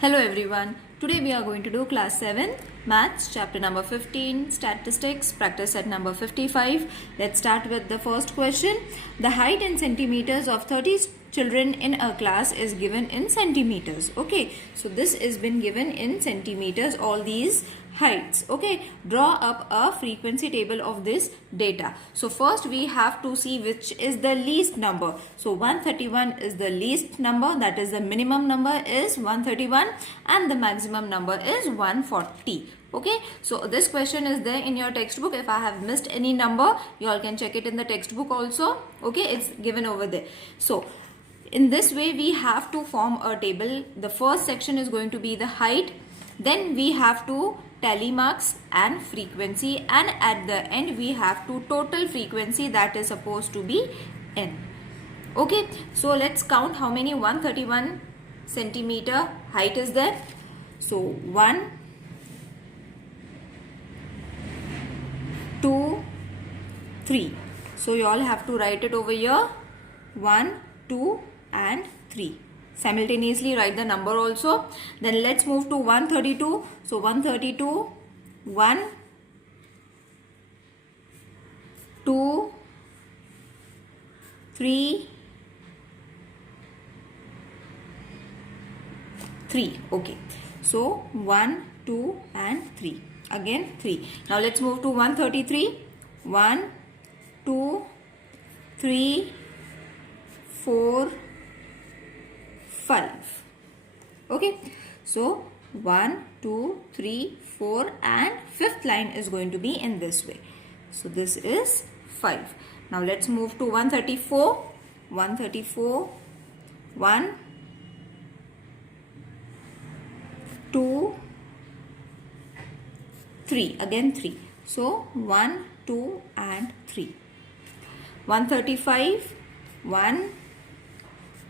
Hello everyone. Today we are going to do class 7 maths chapter number 15 statistics practice set number 55. Let's start with the first question. The height in centimeters of 30 children in a class is given in centimeters. Okay, so this is been given in centimeters, all these heights. Okay, draw up a frequency table of this data. So first we have to see which is the least number. So 131 is the least number, that is the minimum number is 131 and the maximum number is 140. Okay, so this question is there in your textbook. If I have missed any number, you all can check it in the textbook also. Okay, it's given over there. So in this way we have to form a table. The first section is going to be the height, then we have to tally marks and frequency, and at the end we have to total frequency, that is supposed to be n. Okay, so let's count how many 131 centimeter height is there. So 1, 2, 3. So you all have to write it over here, 1, 2 and 3. Simultaneously write the number also. Then let's move to 132. So 132, 1, 2, 3, 3. Okay, so 1, 2 and 3. Again 3. Now let's move to 133. 1, 2, 3, 4, 5. Okay, so 1, 2, 3, 4 and fifth line is going to be in this way. So this is 5. Now let's move to 134. 134, 1, 2, 3. Again 3. So 1, 2 and 3. 135, 1,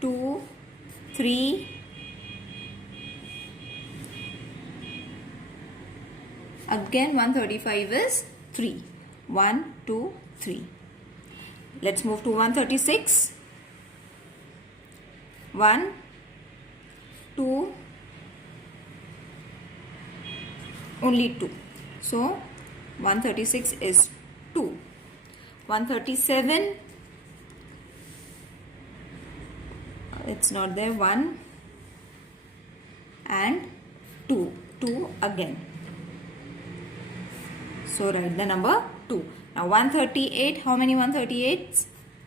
2, 3, again 135 is 3. 1, 2, 3. Let's move to 136. 1, 2, only 2. So 136 is 2. 137, it's not there, 1 and 2. 2 again. So write the number 2. Now 138, how many 138s?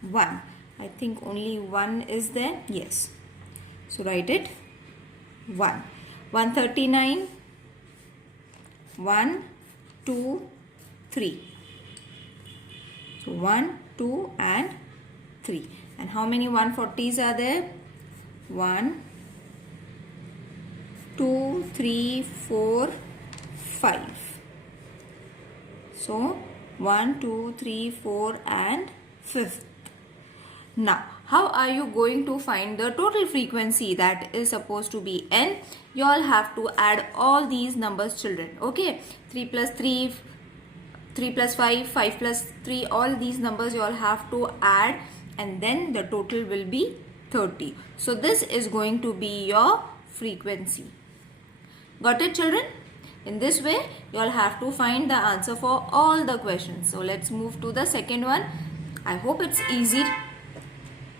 1. I think only 1 is there. Yes. So write it 1. 139, 1, 2, 3. So 1, 2 and 3. And how many 140s are there? 1, 2, 3, 4, 5. So 1, 2, 3, 4 and 5th. Now, how are you going to find the total frequency, that is supposed to be n? You all have to add all these numbers, children. Okay, 3 plus 3, 3 plus 5, 5 plus 3, all these numbers you all have to add, and then the total will be 30. So this is going to be your frequency. Got it, children? In this way, you all have to find the answer for all the questions. So let's move to the second one. I hope it's easy.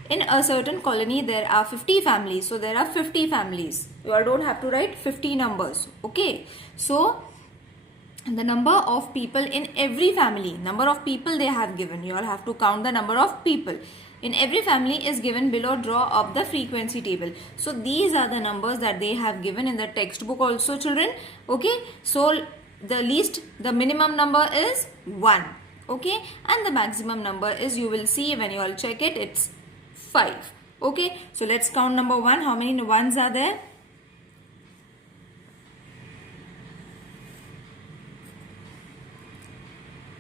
In a certain colony, there are 50 families. So there are 50 families. You all don't have to write 50 numbers. Okay. So the number of people in every family, number of people they have given. You all have to count the number of people in every family is given below. Draw up the frequency table. So these are the numbers that they have given in the textbook also, children. Okay, so the minimum number is 1. Okay, and the maximum number is, you will see when you all check it, it's 5. Okay, so let's count number 1. How many ones are there?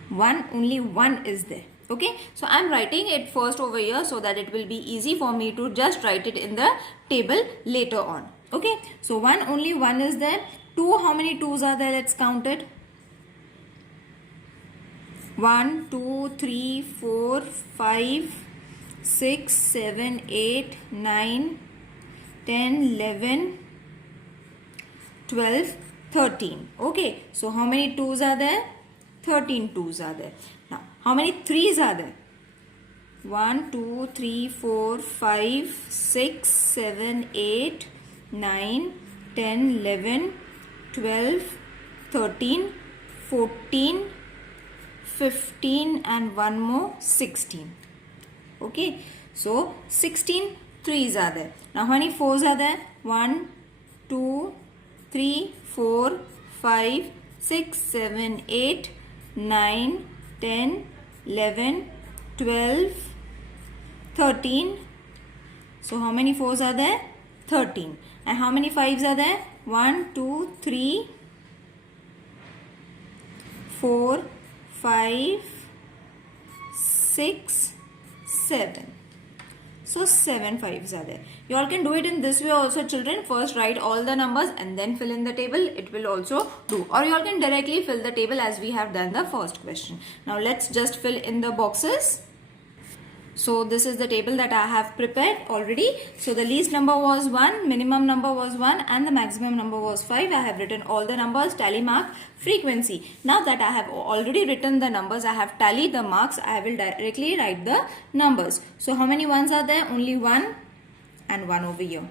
1, only 1 is there. Okay, so I am writing it first over here so that it will be easy for me to just write it in the table later on. Okay, so 1, only 1 is there. 2, how many 2s are there? Let's count it. 1, 2, 3, 4, 5, 6, 7, 8, 9, 10, 11, 12, 13. Okay, so how many 2s are there? 13 2s are there. Now, how many 3s are there? 1, 2, 3, 4, 5, 6, 7, 8, 9, 10, 11, 12, 13, 14, 15 and one more 16. Okay, so 16 3s are there. Now how many 4s are there? 1, 2, 3, 4, 5, 6, 7, 8, 9, 10, 11, 12, 13. So how many 4s are there? 13. And how many 5s are there? 1, 2, 3, 4, 5, 6, 7. So 7 5s are there. You all can do it in this way also, children. First write all the numbers and then fill in the table. It will also do. Or you all can directly fill the table as we have done the first question. Now let's just fill in the boxes. So this is the table that I have prepared already. So the least number was 1, minimum number was 1 and the maximum number was 5. I have written all the numbers, tally mark, frequency. Now that I have already written the numbers, I have tallied the marks, I will directly write the numbers. So how many 1s are there? Only 1 and 1 over here.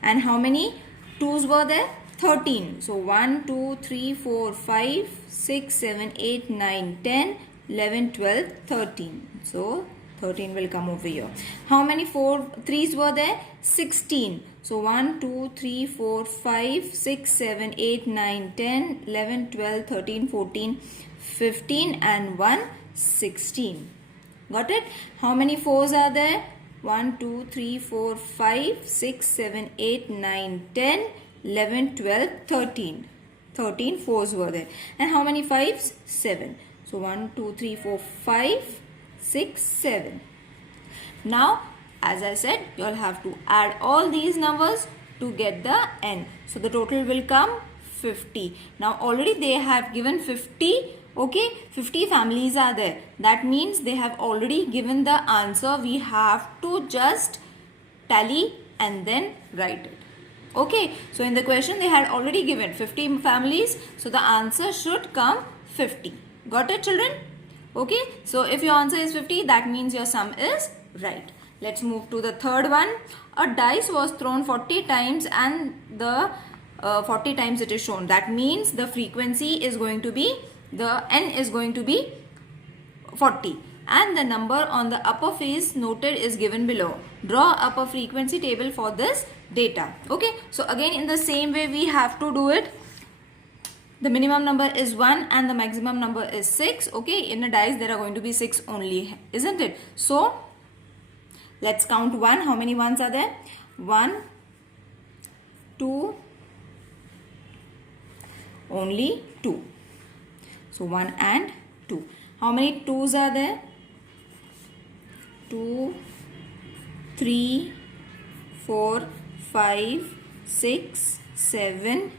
And how many 2s were there? 13. So 1, 2, 3, 4, 5, 6, 7, 8, 9, 10, 11, 12, 13. So 13 will come over here. How many 3s were there? 16. So 1, 2, 3, 4, 5, 6, 7, 8, 9, 10, 11, 12, 13, 14, 15 and 1, 16. Got it? How many 4s are there? 1, 2, 3, 4, 5, 6, 7, 8, 9, 10, 11, 12, 13. 13 4s were there. And how many 5s? 7. So 1, 2, 3, 4, 5, 6, 7. Now, as I said, you all have to add all these numbers to get the n. So the total will come 50. Now already they have given 50. Okay, 50 families are there. That means they have already given the answer. We have to just tally and then write it. Okay, so in the question they had already given 50 families. So the answer should come 50. Got it, children? Okay, so if your answer is 50, that means your sum is right. Let's move to the third one. A dice was thrown 40 times and the 40 times it is shown. That means the frequency is going to be, the n is going to be 40. And the number on the upper face noted is given below. Draw up a frequency table for this data. Okay, so again in the same way we have to do it. The minimum number is 1 and the maximum number is 6. Okay, in a dice there are going to be 6 only, isn't it? So, let's count 1. How many 1s are there? 1, 2, only 2. So, 1 and 2. How many 2s are there? 2, 3, 4, 5, 6, 7,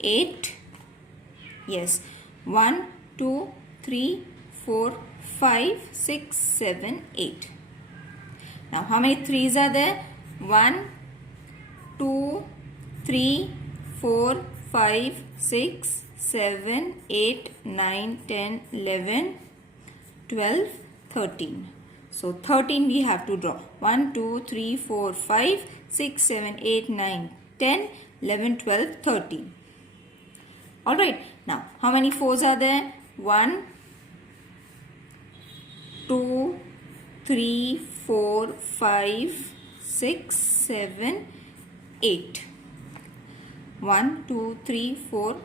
8. Yes, 1, 2, 3, 4, 5, 6, 7, 8. Now, how many 3s are there? 1, 2, 3, 4, 5, 6, 7, 8, 9, 10, 11, 12, 13. So, 13 we have to draw. 1, 2, 3, 4, 5, 6, 7, 8, 9, 10, 11, 12, 13. Alright, now how many 4s are there? 1, 2, 3, 4, 5, 6, 7, 8. 1, 2, 3, 4,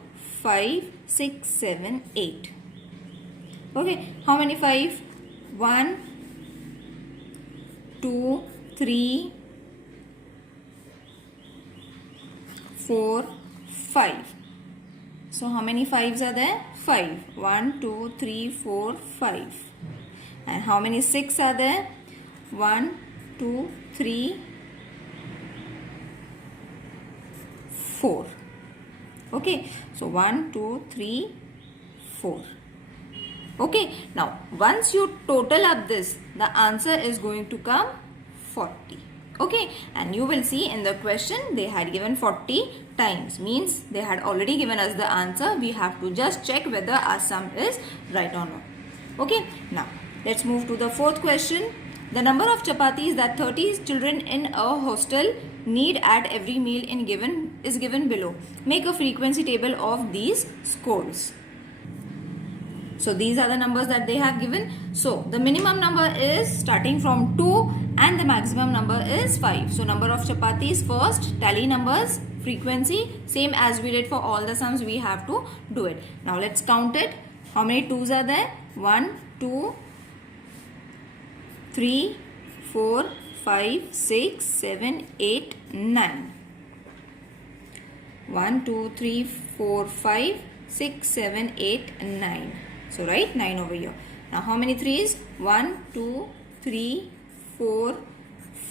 5, 6, 7, 8. Okay, how many 5? 1, 2, 3, 4, 5. So how many 5s are there? 5. 1, 2, 3, 4, 5. And how many 6 are there? 1, 2, 3, 4. Okay. So 1, 2, 3, 4. Okay. Now once you total up this, the answer is going to come 40. Okay, and you will see in the question they had given 40 times, means they had already given us the answer. We have to just check whether our sum is right or not. Okay, now let's move to the fourth question. The number of chapatis that 30 children in a hostel need at every meal is given below. Make a frequency table of these scores. So these are the numbers that they have given. So the minimum number is starting from 2 and the maximum number is 5. So number of chapatis first, tally numbers, frequency, same as we did for all the sums, we have to do it. Now let's count it. How many 2s are there? 1, 2, 3, 4, 5, 6, 7, 8, 9. 1, 2, 3, 4, 5, 6, 7, 8, 9. So write 9 over here. Now how many 3s? 1, 2, 3, 4,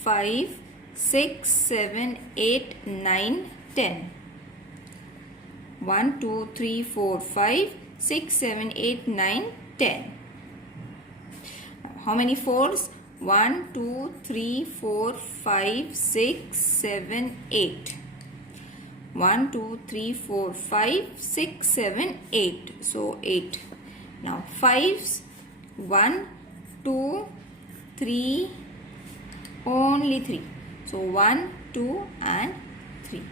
5, 6, 7, 8, 9, 10. 1, 2, 3, 4, 5, 6, 7, 8, 9, 10. How many 4s? 1, 2, 3, 4, 5, 6, 7, 8. 1, 2, 3, 4, 5, 6, 7, 8. So 8. Now 5s, 1, 2, 3, only 3. So 1, 2 and 3.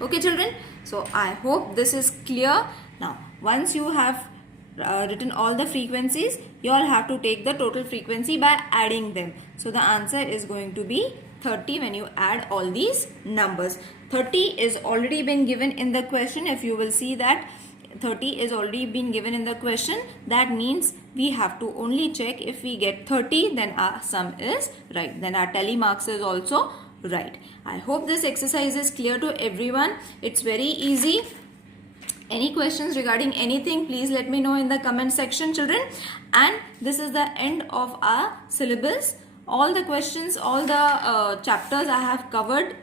Okay children, so I hope this is clear. Now once you have written all the frequencies, you all have to take the total frequency by adding them. So the answer is going to be 30 when you add all these numbers. 30 is already been given in the question. If you will see that 30 is already been given in the question, that means we have to only check if we get 30, then our sum is right, then our tally marks is also right. I hope this exercise is clear to everyone. It's very easy. Any questions regarding anything, please let me know in the comment section children. And this is the end of our syllabus. All the questions, all the chapters I have covered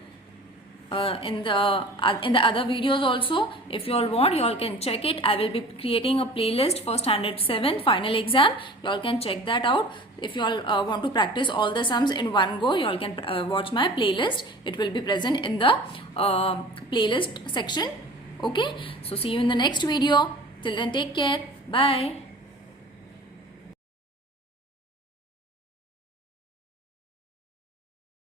in the other videos also. If you all want, you all can check it. I will be creating a playlist for standard 7 final exam. You all can check that out. If you all want to practice all the sums in one go, you all can watch my playlist. It will be present in the playlist section. Okay, so see you in the next video. Till then, take care. Bye.